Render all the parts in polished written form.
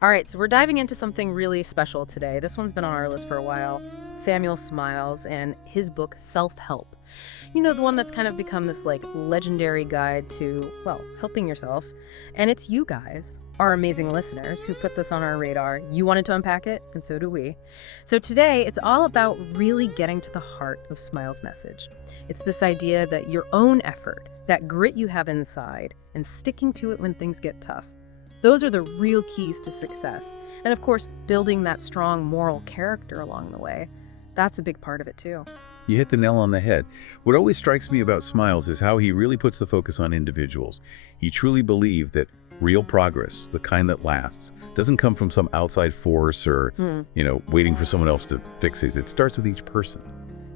All right, so we're diving into something really special today. This one's been on our list for a while. Samuel Smiles and his book, Self-Help. You know, the one that's kind of become this like legendary guide to, well, helping yourself. And it's you guys, our amazing listeners, who put this on our radar. You wanted to unpack it, and so do we. So today, it's all about really getting to the heart of Smiles' message. It's this idea that your own effort, that grit you have inside, and sticking to it when things get tough, those are the real keys to success. And of course, building that strong moral character along the way. That's a big part of it too. You hit the nail on the head. What always strikes me about Smiles is how he really puts the focus on individuals. He truly believed that real progress, the kind that lasts, doesn't come from some outside force or, waiting for someone else to fix it. It starts with each person.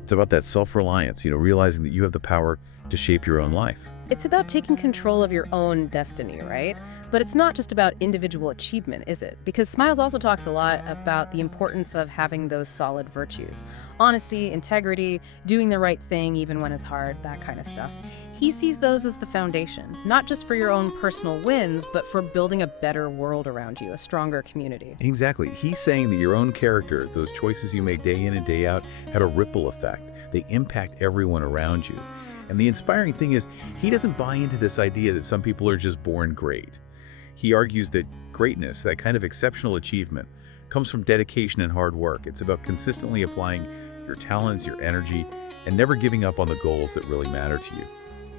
It's about that self-reliance, realizing that you have the power to shape your own life. It's about taking control of your own destiny, right? But it's not just about individual achievement, is it? Because Smiles also talks a lot about the importance of having those solid virtues. Honesty, integrity, doing the right thing even when it's hard, that kind of stuff. He sees those as the foundation, not just for your own personal wins, but for building a better world around you, a stronger community. Exactly. He's saying that your own character, those choices you make day in and day out, have a ripple effect. They impact everyone around you. And the inspiring thing is, he doesn't buy into this idea that some people are just born great. He argues that greatness, that kind of exceptional achievement, comes from dedication and hard work. It's about consistently applying your talents, your energy, and never giving up on the goals that really matter to you.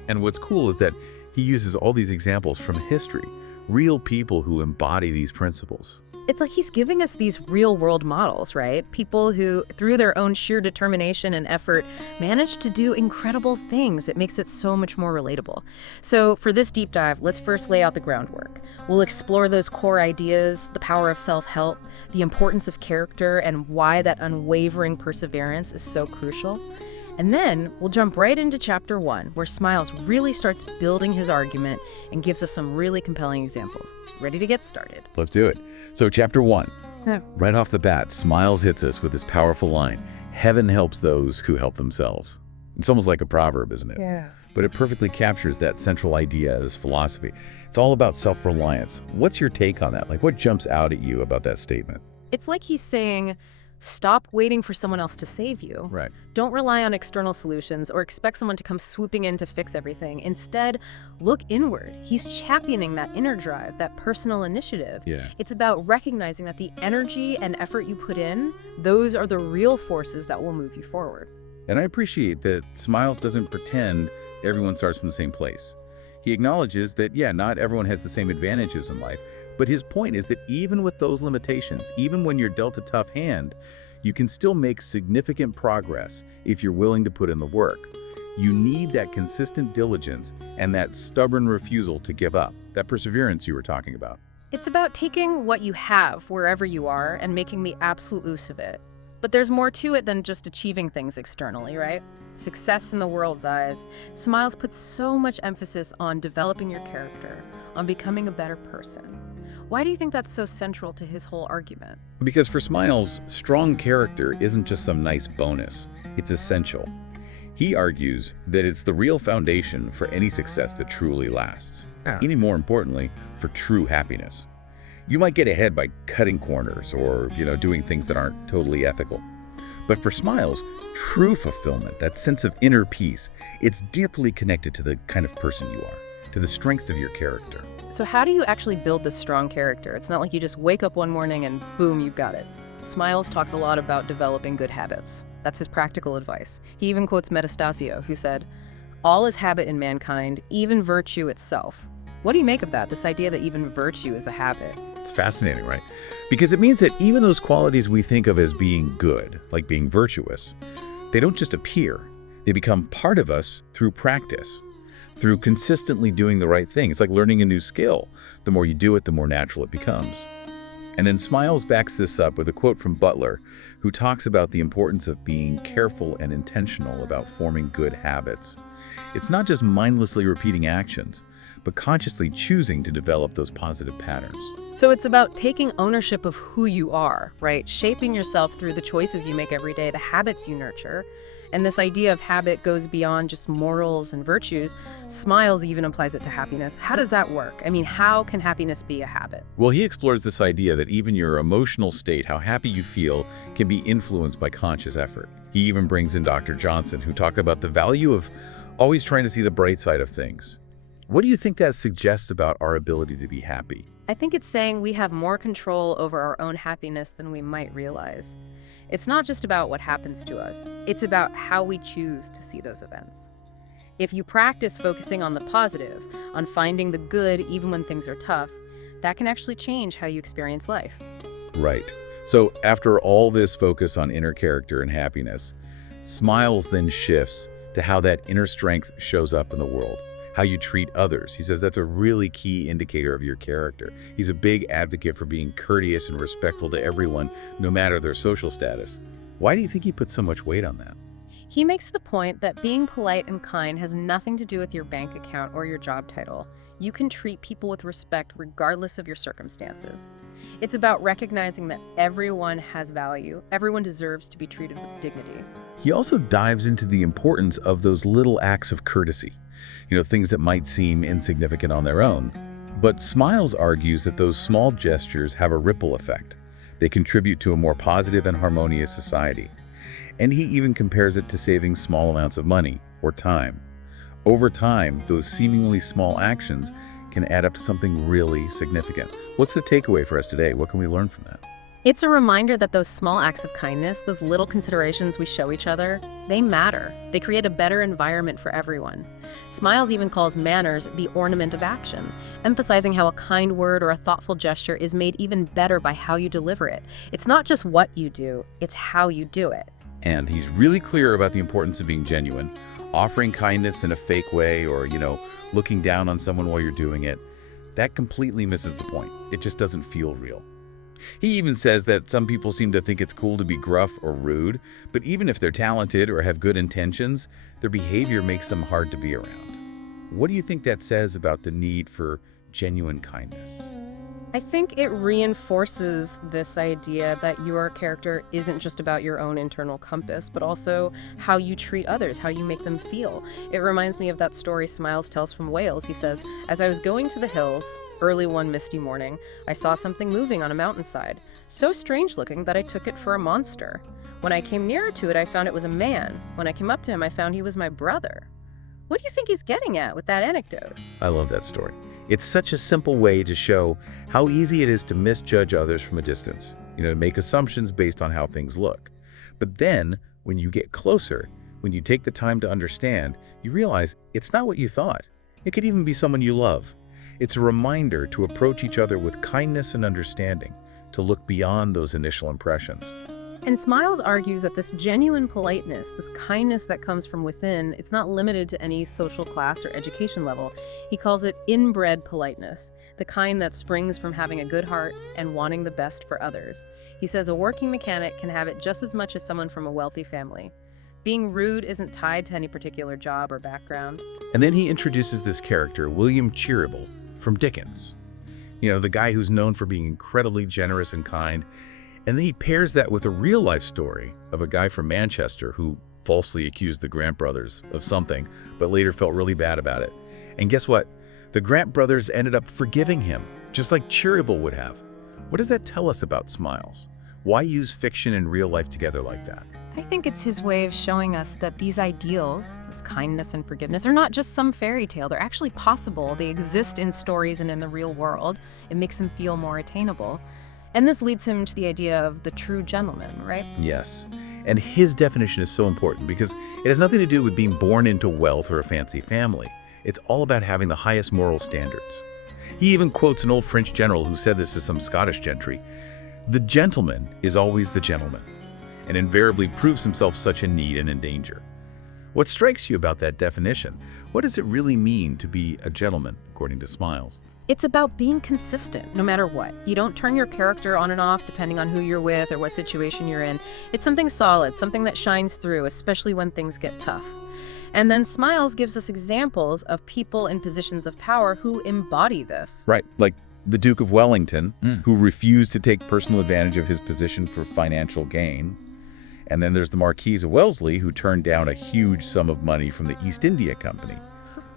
And what's cool is that he uses all these examples from history, real people who embody these principles. It's like he's giving us these real-world models, right? People who, through their own sheer determination and effort, managed to do incredible things. It makes it so much more relatable. So for this deep dive, let's first lay out the groundwork. We'll explore those core ideas, the power of self-help, the importance of character, and why that unwavering perseverance is so crucial. And then we'll jump right into chapter 1, where Smiles really starts building his argument and gives us some really compelling examples. Ready to get started? Let's do it. So chapter 1, Yeah. right off the bat, Smiles hits us with this powerful line, "Heaven helps those who help themselves." It's almost like a proverb, isn't it? Yeah. But it perfectly captures that central idea as philosophy. It's all about self-reliance. What's your take on that? Like, what jumps out at you about that statement? It's like he's saying, stop waiting for someone else to save you. Right. Don't rely on external solutions or expect someone to come swooping in to fix everything. Instead, look inward. He's championing that inner drive, that personal initiative. Yeah. It's about recognizing that the energy and effort you put in, those are the real forces that will move you forward. And I appreciate that Smiles doesn't pretend everyone starts from the same place. He acknowledges that, not everyone has the same advantages in life, but his point is that even with those limitations, even when you're dealt a tough hand, you can still make significant progress if you're willing to put in the work. You need that consistent diligence and that stubborn refusal to give up, that perseverance you were talking about. It's about taking what you have wherever you are and making the absolute use of it. But there's more to it than just achieving things externally, right? Success in the world's eyes. Smiles puts so much emphasis on developing your character, on becoming a better person. Why do you think that's so central to his whole argument? Because for Smiles, strong character isn't just some nice bonus, it's essential. He argues that it's the real foundation for any success that truly lasts. Even more importantly, for true happiness. You might get ahead by cutting corners or, doing things that aren't totally ethical. But for Smiles, true fulfillment, that sense of inner peace, it's deeply connected to the kind of person you are, to the strength of your character. So how do you actually build this strong character? It's not like you just wake up one morning and boom, you've got it. Smiles talks a lot about developing good habits. That's his practical advice. He even quotes Metastasio, who said, "All is habit in mankind, even virtue itself." What do you make of that, this idea that even virtue is a habit? It's fascinating, right? Because it means that even those qualities we think of as being good, like being virtuous, they don't just appear. They become part of us through practice, through consistently doing the right thing. It's like learning a new skill. The more you do it, the more natural it becomes. And then Smiles backs this up with a quote from Butler, who talks about the importance of being careful and intentional about forming good habits. It's not just mindlessly repeating actions, but consciously choosing to develop those positive patterns. So it's about taking ownership of who you are, right? Shaping yourself through the choices you make every day, the habits you nurture. And this idea of habit goes beyond just morals and virtues. Smiles even applies it to happiness. How does that work? I mean, how can happiness be a habit? Well, he explores this idea that even your emotional state, how happy you feel, can be influenced by conscious effort. He even brings in Dr. Johnson, who talked about the value of always trying to see the bright side of things. What do you think that suggests about our ability to be happy? I think it's saying we have more control over our own happiness than we might realize. It's not just about what happens to us. It's about how we choose to see those events. If you practice focusing on the positive, on finding the good even when things are tough, that can actually change how you experience life. Right. So after all this focus on inner character and happiness, Smiles then shifts to how that inner strength shows up in the world, how you treat others. He says that's a really key indicator of your character. He's a big advocate for being courteous and respectful to everyone, no matter their social status. Why do you think he puts so much weight on that? He makes the point that being polite and kind has nothing to do with your bank account or your job title. You can treat people with respect regardless of your circumstances. It's about recognizing that everyone has value. Everyone deserves to be treated with dignity. He also dives into the importance of those little acts of courtesy, things that might seem insignificant on their own. But Smiles argues that those small gestures have a ripple effect. They contribute to a more positive and harmonious society. And he even compares it to saving small amounts of money or time. Over time, those seemingly small actions can add up to something really significant. What's the takeaway for us today? What can we learn from that? It's a reminder that those small acts of kindness, those little considerations we show each other, they matter. They create a better environment for everyone. Smiles even calls manners the ornament of action, emphasizing how a kind word or a thoughtful gesture is made even better by how you deliver it. It's not just what you do, it's how you do it. And he's really clear about the importance of being genuine. Offering kindness in a fake way or, looking down on someone while you're doing it, that completely misses the point. It just doesn't feel real. He even says that some people seem to think it's cool to be gruff or rude, but even if they're talented or have good intentions, their behavior makes them hard to be around. What do you think that says about the need for genuine kindness? I think it reinforces this idea that your character isn't just about your own internal compass, but also how you treat others, how you make them feel. It reminds me of that story Smiles tells from Wales. He says, "As I was going to the hills, early one misty morning, I saw something moving on a mountainside, so strange looking that I took it for a monster. When I came nearer to it, I found it was a man. When I came up to him, I found he was my brother." What do you think he's getting at with that anecdote? I love that story. It's such a simple way to show how easy it is to misjudge others from a distance, to make assumptions based on how things look. But then, when you get closer, when you take the time to understand, you realize it's not what you thought. It could even be someone you love. It's a reminder to approach each other with kindness and understanding, to look beyond those initial impressions. And Smiles argues that this genuine politeness, this kindness that comes from within, it's not limited to any social class or education level. He calls it inbred politeness, the kind that springs from having a good heart and wanting the best for others. He says a working mechanic can have it just as much as someone from a wealthy family. Being rude isn't tied to any particular job or background. And then he introduces this character, William Cheeryble, from Dickens. The guy who's known for being incredibly generous and kind. And then he pairs that with a real-life story of a guy from Manchester who falsely accused the Grant brothers of something, but later felt really bad about it. And guess what? The Grant brothers ended up forgiving him, just like Cheeryble would have. What does that tell us about Smiles? Why use fiction and real life together like that? I think it's his way of showing us that these ideals, this kindness and forgiveness, are not just some fairy tale. They're actually possible. They exist in stories and in the real world. It makes them feel more attainable. And this leads him to the idea of the true gentleman, right? Yes. And his definition is so important because it has nothing to do with being born into wealth or a fancy family. It's all about having the highest moral standards. He even quotes an old French general who said this to some Scottish gentry. The gentleman is always the gentleman, and invariably proves himself such in need and in danger. What strikes you about that definition? What does it really mean to be a gentleman, according to Smiles? It's about being consistent, no matter what. You don't turn your character on and off depending on who you're with or what situation you're in. It's something solid, something that shines through, especially when things get tough. And then Smiles gives us examples of people in positions of power who embody this. Right, like the Duke of Wellington, who refused to take personal advantage of his position for financial gain. And then there's the Marquis of Wellesley, who turned down a huge sum of money from the East India Company.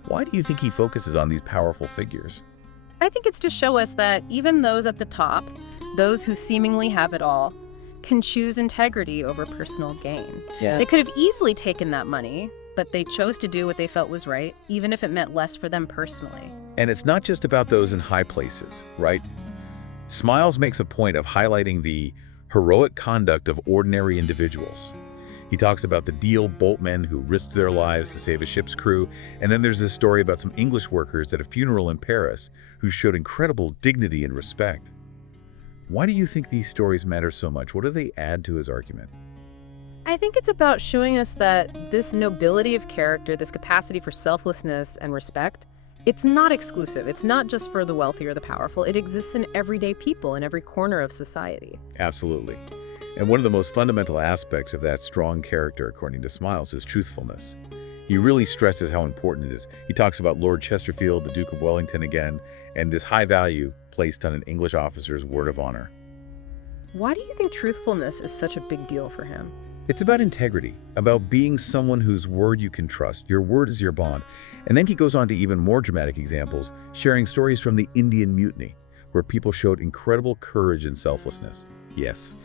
Why do you think he focuses on these powerful figures? I think it's to show us that even those at the top, those who seemingly have it all, can choose integrity over personal gain. Yeah. They could have easily taken that money, but they chose to do what they felt was right, even if it meant less for them personally. And it's not just about those in high places, right? Smiles makes a point of highlighting the heroic conduct of ordinary individuals. He talks about the deal boatmen who risked their lives to save a ship's crew, and then there's this story about some English workers at a funeral in Paris who showed incredible dignity and respect. Why do you think these stories matter so much? What do they add to his argument? I think it's about showing us that this nobility of character, this capacity for selflessness and respect, it's not exclusive. It's not just for the wealthy or the powerful. It exists in everyday people in every corner of society. Absolutely. And one of the most fundamental aspects of that strong character, according to Smiles, is truthfulness. He really stresses how important it is. He talks about Lord Chesterfield, the Duke of Wellington again, and this high value placed on an English officer's word of honor. Why do you think truthfulness is such a big deal for him? It's about integrity, about being someone whose word you can trust. Your word is your bond. And then he goes on to even more dramatic examples, sharing stories from the Indian Mutiny, where people showed incredible courage and selflessness. Yes,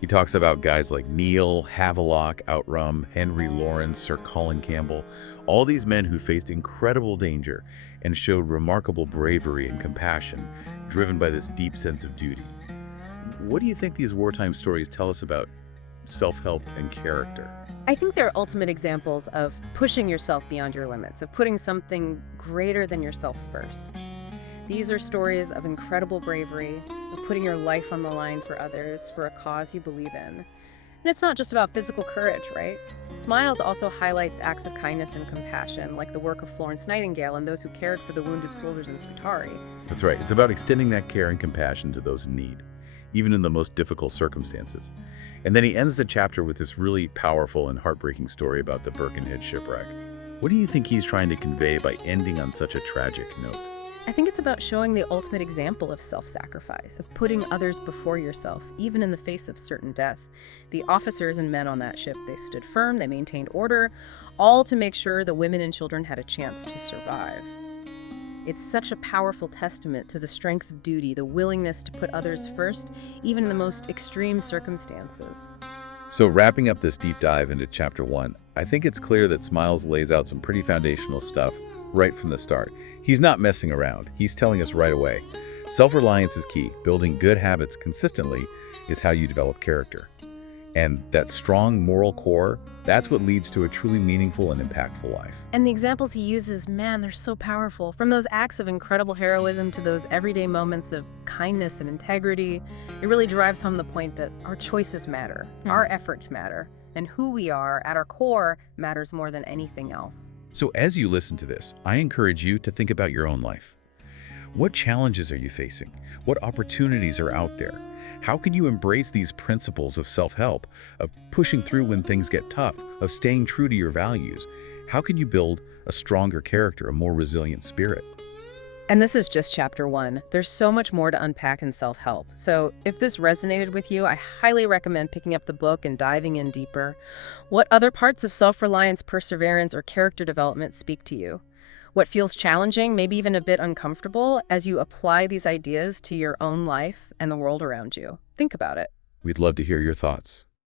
he talks about guys like Neil, Havelock, Outram, Henry Lawrence, Sir Colin Campbell, all these men who faced incredible danger and showed remarkable bravery and compassion, driven by this deep sense of duty. What do you think these wartime stories tell us about self-help and character? I think they're ultimate examples of pushing yourself beyond your limits, of putting something greater than yourself first. These are stories of incredible bravery, of putting your life on the line for others, for a cause you believe in. And it's not just about physical courage, right? Smiles also highlights acts of kindness and compassion, like the work of Florence Nightingale and those who cared for the wounded soldiers in Scutari. That's right. It's about extending that care and compassion to those in need, even in the most difficult circumstances. And then he ends the chapter with this really powerful and heartbreaking story about the Birkenhead shipwreck. What do you think he's trying to convey by ending on such a tragic note? I think it's about showing the ultimate example of self-sacrifice, of putting others before yourself, even in the face of certain death. The officers and men on that ship, they stood firm, they maintained order, all to make sure the women and children had a chance to survive. It's such a powerful testament to the strength of duty, the willingness to put others first, even in the most extreme circumstances. So wrapping up this deep dive into Chapter 1, I think it's clear that Smiles lays out some pretty foundational stuff right from the start. He's not messing around. He's telling us right away. Self-reliance is key. Building good habits consistently is how you develop character. And that strong moral core, that's what leads to a truly meaningful and impactful life. And the examples he uses, man, they're so powerful. From those acts of incredible heroism to those everyday moments of kindness and integrity, it really drives home the point that our choices matter, our efforts matter, and who we are at our core matters more than anything else. So as you listen to this, I encourage you to think about your own life. What challenges are you facing? What opportunities are out there? How can you embrace these principles of self-help, of pushing through when things get tough, of staying true to your values? How can you build a stronger character, a more resilient spirit? And this is just chapter 1. There's so much more to unpack in self-help. So if this resonated with you, I highly recommend picking up the book and diving in deeper. What other parts of self-reliance, perseverance, or character development speak to you? What feels challenging, maybe even a bit uncomfortable, as you apply these ideas to your own life and the world around you? Think about it. We'd love to hear your thoughts.